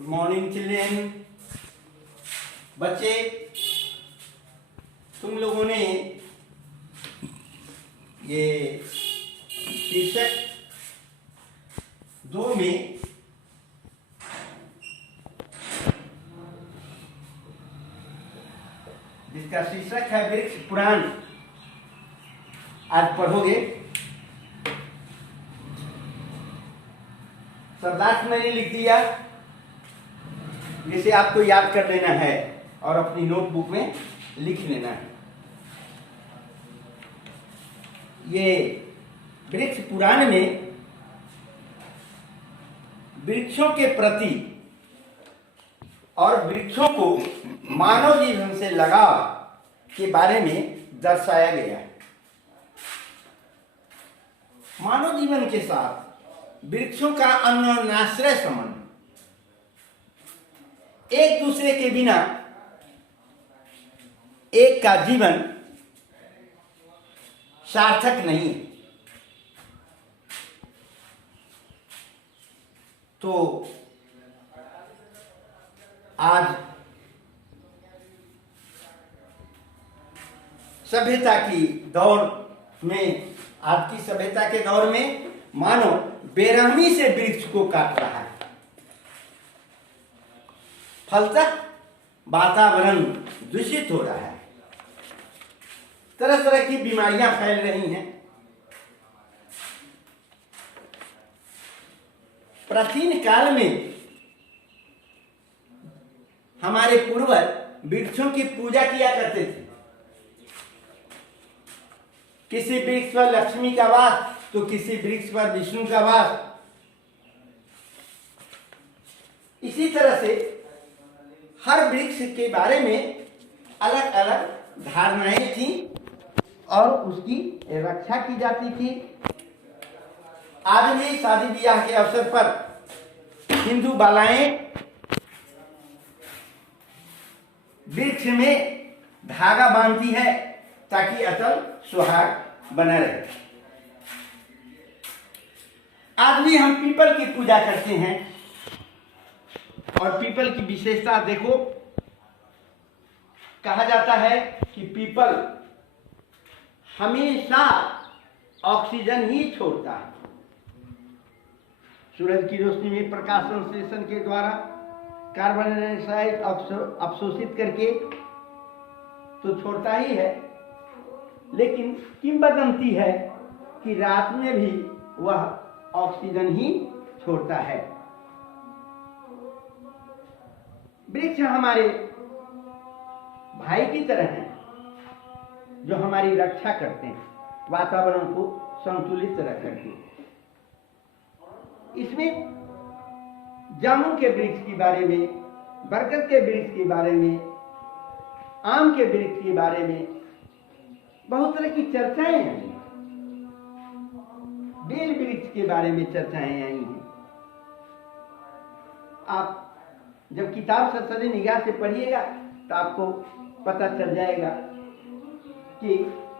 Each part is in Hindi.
Good morning children. बच्चे, तुम लोगों ने ये शीर्षक 2 में जिसका शीर्षक है वृक्ष पुराण, आज पढ़ोगे। शब्दार्थ मैंने लिख दिया, जिसे आपको याद कर लेना है और अपनी नोटबुक में लिख लेना है। ये वृक्ष पुराण में वृक्षों के प्रति और वृक्षों को मानव जीवन से लगाव के बारे में दर्शाया गया है। मानव जीवन के साथ वृक्षों का अन्योन्याश्रय संबंध, एक दूसरे के बिना एक का जीवन सार्थक नहीं है। तो आज सभ्यता की दौर में, आज की सभ्यता के दौर में मानव बेरहमी से वृक्ष को काट रहा है। फलतः वातावरण दूषित हो रहा है, तरह तरह की बीमारियां फैल रही हैं। प्राचीन काल में हमारे पूर्वज वृक्षों की पूजा किया करते थे। किसी वृक्ष पर लक्ष्मी का वास तो किसी वृक्ष पर विष्णु का वास। इसी तरह से हर वृक्ष के बारे में अलग अलग धारणाएं थी और उसकी रक्षा की जाती थी। आज भी शादी ब्याह के अवसर पर हिंदू बालाएं वृक्ष में धागा बांधती है ताकि अटल सुहाग बना रहे। आज भी हम पीपल की पूजा करते हैं और पीपल की विशेषता देखो। कहा जाता है कि पीपल हमेशा ऑक्सीजन ही छोड़ता है। सूरज की रोशनी में प्रकाश संश्लेषण के द्वारा कार्बन डाइऑक्साइड अवशोषित करके तो छोड़ता ही है, लेकिन किंवदंती है कि रात में भी वह ऑक्सीजन ही छोड़ता है। वृक्ष हमारे भाई की तरह हैं, जो हमारी रक्षा करते हैं, वातावरण को संतुलित रखते हैं। इसमें जामुन के वृक्ष के बारे में, बरगद के वृक्ष के बारे में, आम के वृक्ष के बारे में बहुत तरह की चर्चाएं आई। बेल वृक्ष के बारे में चर्चाएं आई हैं। आप जब किताब सरसरी निगाह से पढ़िएगा तो आपको पता चल जाएगा कि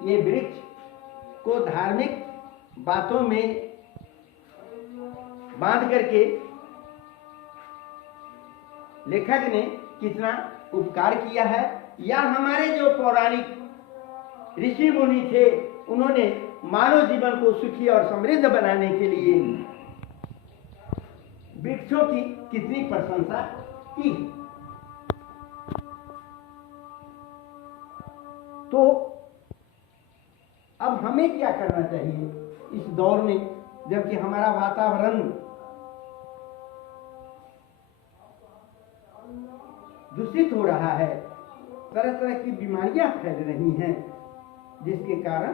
ये वृक्ष को धार्मिक बातों में बांध करके लेखक ने कितना उपकार किया है, या हमारे जो पौराणिक ऋषि मुनि थे उन्होंने मानव जीवन को सुखी और समृद्ध बनाने के लिए वृक्षों की कितनी प्रशंसा की। तो अब हमें क्या करना चाहिए इस दौर में, जबकि हमारा वातावरण दूषित हो रहा है, तरह तरह की बीमारियां फैल रही हैं, जिसके कारण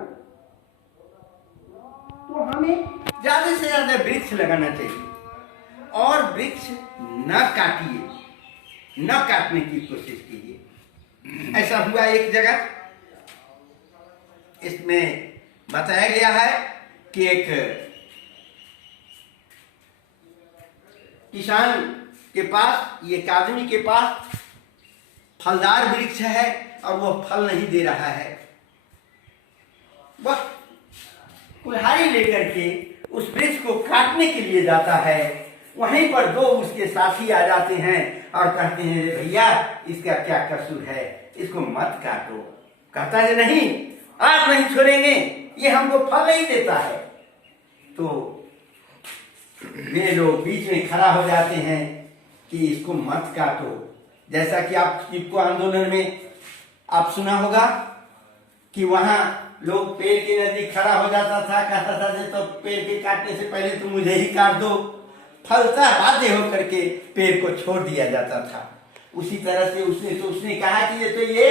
तो हमें ज्यादा से ज्यादा वृक्ष लगाना चाहिए और वृक्ष न काटिए, न काटने की कोशिश कीजिए। ऐसा हुआ एक जगह, इसमें बताया गया है कि एक किसान के पास, एक आदमी के पास फलदार वृक्ष है और वह फल नहीं दे रहा है। वह कुल्हाड़ी लेकर के उस वृक्ष को काटने के लिए जाता है वहीं पर दो उसके साथी आ जाते हैं और कहते हैं भैया इसका क्या कसूर है, इसको मत काटो। कहता है नहीं, आज नहीं छोड़ेंगे, ये हमको फल नहीं देता है। तो वे लोग बीच में खड़ा हो जाते हैं कि इसको मत काटो। जैसा कि आप चिपको आंदोलन में आप सुना होगा कि वहां लोग पेड़ के नजदीक खड़ा हो जाता था, कहता था तो पेड़ के काटने से पहले तो मुझे ही काट दो, फलता बाध्य होकर के पेड़ को छोड़ दिया जाता था। उसी तरह से उसने कहा कि ये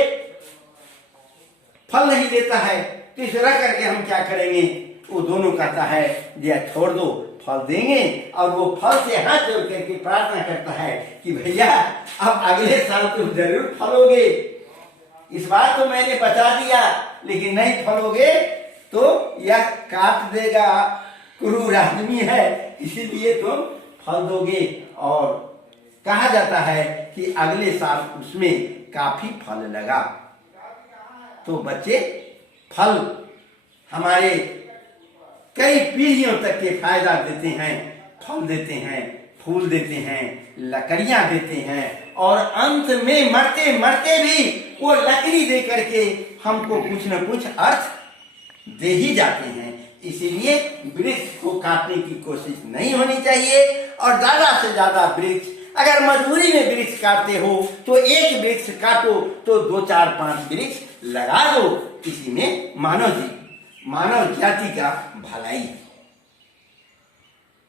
फल नहीं देता है, तो इसे रख करके हम क्या करेंगे। वो दोनों कहता है ये छोड़ दो, फल देंगे। और वो फल से हाथ जोड़ करके प्रार्थना करता है कि भैया अब अगले साल तुम जरूर फलोगे, इस बार तो मैंने बचा दिया, लेकिन नहीं फलोगे तो यह काट देगा, क्रूर आदमी है, इसीलिए तुम फल दोगे। और कहा जाता है कि अगले साल उसमें काफी फल लगा। तो बच्चे, फल हमारे कई पीढ़ियों तक के फायदा देते हैं, फल देते हैं, फूल देते हैं, लकड़ियां देते हैं, और अंत में मरते मरते भी वो लकड़ी दे करके हमको कुछ न कुछ अर्थ दे ही जाते हैं। इसीलिए वृक्ष को काटने की कोशिश नहीं होनी चाहिए, और ज्यादा से ज्यादा वृक्ष, अगर मजबूरी में वृक्ष काटते हो तो एक वृक्ष काटो तो 2, 4, 5 वृक्ष लगा दो। इसी में मानव जाति का भलाई है।